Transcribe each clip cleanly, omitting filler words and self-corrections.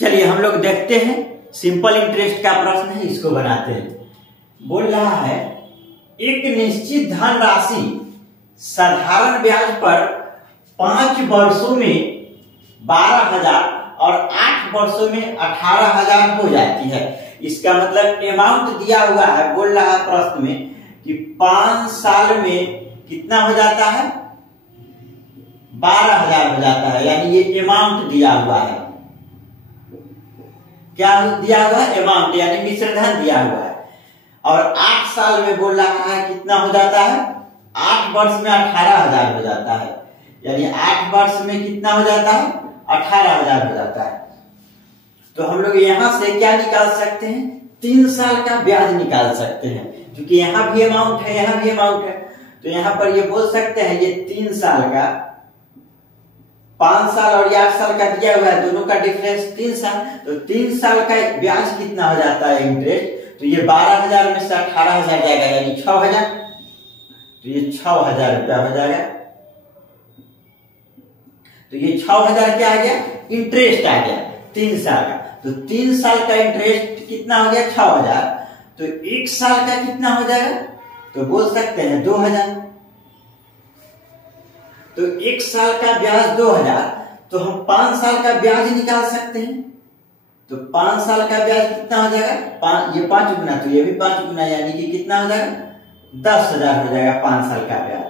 चलिए हम लोग देखते हैं, सिंपल इंटरेस्ट का प्रश्न है, इसको बनाते हैं। बोल रहा है एक निश्चित धनराशि साधारण ब्याज पर 5 वर्षों में 12,000 और 8 वर्षों में 18,000 हो जाती है। इसका मतलब अमाउंट दिया हुआ है, बोल रहा है प्रश्न में कि 5 साल में कितना हो जाता है, 12,000 हो जाता है। यानी ये अमाउंट दिया हुआ है, क्या दिया हुआ है, अमाउंट यानी मिश्र धन दिया हुआ है। और 8 साल में बोल रहा है कितना हो जाता है, 8 वर्ष में 18,000 हो जाता है। यानी 8 वर्ष में कितना हो जाता है, 18,000 हो जाता है। तो हम लोग यहां से क्या निकाल सकते हैं, 3 साल का ब्याज निकाल सकते हैं, क्योंकि यहां भी अमाउंट है, यहां भी अमाउंट है। तो यहां पर ये बोल सकते हैं ये 3 साल का, 5 साल और 8 साल का दिया हुआ है, दोनों का डिफरेंस 3 साल। तो 3 साल का ब्याज कितना हो जाता है इंटरेस्ट, तो ये 12,000 में से 18,000 जाएगा, यानी 6,000। तो ये 6,000 रुपया हो जाएगा। तो ये 6,000 क्या आ गया, इंटरेस्ट आ गया 3 साल का। तो 3 साल का इंटरेस्ट कितना हो गया, 6,000। तो 1 साल का कितना हो जाएगा, तो बोल सकते हैं 2,000। तो 1 साल का ब्याज 2,000। तो हम 5 साल का ब्याज निकाल सकते हैं। तो 5 साल का ब्याज कितना हो जाएगा, ये 5 गुना, तो ये भी 5 गुना, यानी कि कितना हो जाएगा, 10,000 हो जाएगा 5 साल का ब्याज।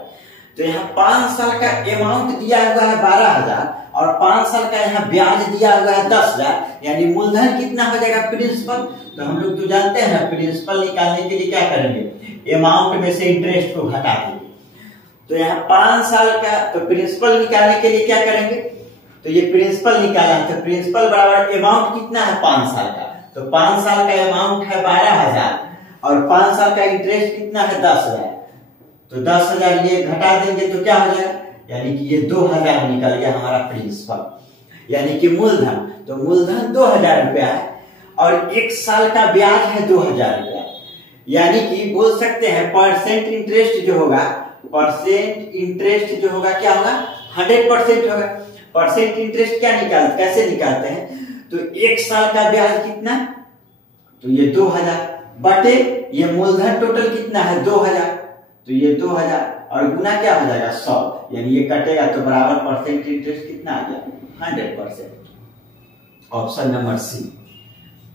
तो यहाँ 5 साल का अमाउंट दिया हुआ है 12,000 और 5 साल का यहाँ ब्याज दिया हुआ है 10,000, यानी मूलधन कितना हो जाएगा, प्रिंसिपल। तो हम लोग तो जानते हैं ना, प्रिंसिपल निकालने के लिए क्या करेंगे, अमाउंट में से इंटरेस्ट को घटा देंगे। तो यहाँ 5 साल का, तो प्रिंसिपल निकालने के लिए क्या करेंगे, तो ये प्रिंसिपल निकाला है, तो प्रिंसिपल बराबर अमाउंट कितना है 5 साल का, तो 5 साल का अमाउंट है 12,000 और 5 साल का इंटरेस्ट कितना है 10,000। तो 10,000 ये घटा देंगे तो क्या हो जाएगा, यानी कि ये 2,000 निकल गया हमारा प्रिंसिपल, यानी कि मूलधन। तो मूलधन 2,000 रुपया है और 1 साल का ब्याज है 2,000 रुपया। यानी कि बोल सकते हैं परसेंट इंटरेस्ट जो होगा, परसेंट इंटरेस्ट जो होगा क्या होगा, 100% होगा। परसेंट इंटरेस्ट क्या कैसे निकालते हैं, तो 1 साल का ब्याज कितना, तो ये 2,000 बटे ये मूलधन टोटल कितना है 2,000, तो ये 2,000 और गुना क्या हो जाएगा 100, यानी ये कटेगा तो बराबर परसेंट इंटरेस्ट कितना आ गया, 100%। Option number C.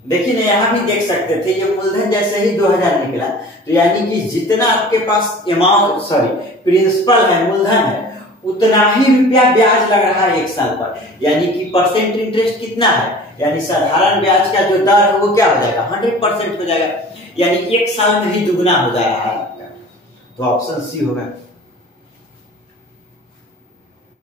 देखिए ना, यहां भी देख सकते थे ये मूलधन जैसे ही 2,000 निकला, तो यानी कि जितना आपके पास प्रिंसिपल है, मूलधन है, उतना ही रुपया ब्याज लग रहा है 1 साल पर। यानी कि परसेंट इंटरेस्ट कितना है, यानी साधारण ब्याज का जो दर है वो क्या हो जाएगा, 100% हो जाएगा, यानी 1 साल में ही दुगना हो जा रहा है आपका। तो ऑप्शन सी होगा।